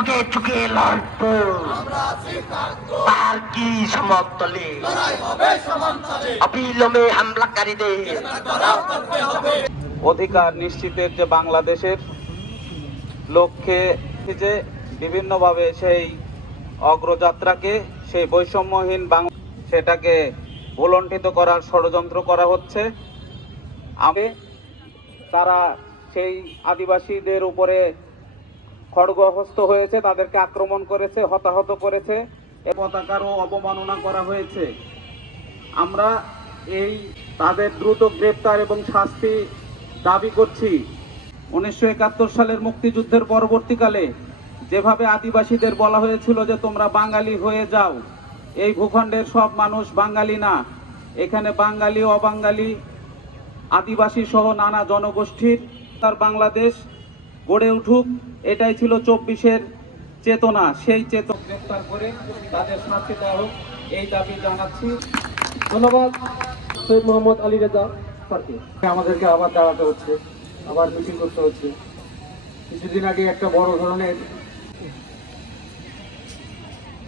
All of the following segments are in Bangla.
চুকে চুকে লড়বো, তার কি সমতলে অবিলম্বে হামলাকারীদের অধিকার নিশ্চিতের যে বাংলাদেশের লক্ষ্যে যে বিভিন্নভাবে সেই অগ্রযাত্রাকে, সেই বৈষম্যহীন বাংলা, সেটাকে ভুলণ্ঠিত করার ষড়যন্ত্র করা হচ্ছে। আগে তারা সেই আদিবাসীদের উপরে খড়গহস্ত হয়েছে, তাদেরকে আক্রমণ করেছে, হতাহত করেছে, এ পতাকারও অবমাননা করা হয়েছে। আমরা এই তাদের দ্রুত গ্রেপ্তার এবং শাস্তি দাবি করছি। 1971 সালের মুক্তিযুদ্ধের পরবর্তীকালে যেভাবে আদিবাসীদের বলা হয়েছিল যে তোমরা বাঙালি হয়ে যাও, এই ভূখণ্ডের সব মানুষ বাঙালি না, এখানে বাঙালি, অবাঙালি, আদিবাসী সহ নানা জনগোষ্ঠীর তার বাংলাদেশ গড়ে উঠুক, এটাই ছিল 24-এর চেতনা। সেই চেতনা গ্রেপ্তার করে তাদের শাস্তি দেওয়া হোক, এই দাবি জানাচ্ছি। ধন্যবাদ সৈয়দ মোহাম্মদ আলী রেজা স্যারকে। আমাদেরকে আবার দাঁড়াতে হচ্ছে, আবার মিটিং করতে হচ্ছে। কিছুদিন আগে একটা বড় ধরনের,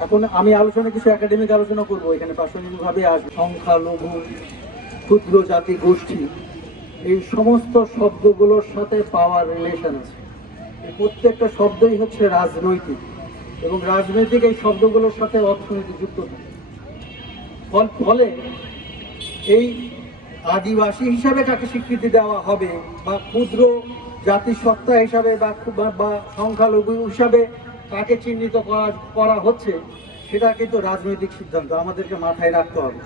এখন আমি আলোচনা কিছু একাডেমিক আলোচনা করবো, এখানে প্রাসঙ্গিকভাবে আসবে সংখ্যালঘু, ক্ষুদ্র জাতি গোষ্ঠী, এই সমস্ত শব্দগুলোর সাথে পাওয়ার রিলেশন আছে। এই প্রত্যেকটা শব্দই হচ্ছে রাজনৈতিক, এবং রাজনৈতিক এই শব্দগুলোর সাথে অর্থনীতি যুক্ত থাকে। ফলে এই আদিবাসী হিসাবে কাকে স্বীকৃতি দেওয়া হবে, বা ক্ষুদ্র জাতিসত্তা হিসাবে বা সংখ্যালঘু হিসাবে কাকে চিহ্নিত করা হচ্ছে, সেটা কিন্তু রাজনৈতিক সিদ্ধান্ত, আমাদেরকে মাথায় রাখতে হবে।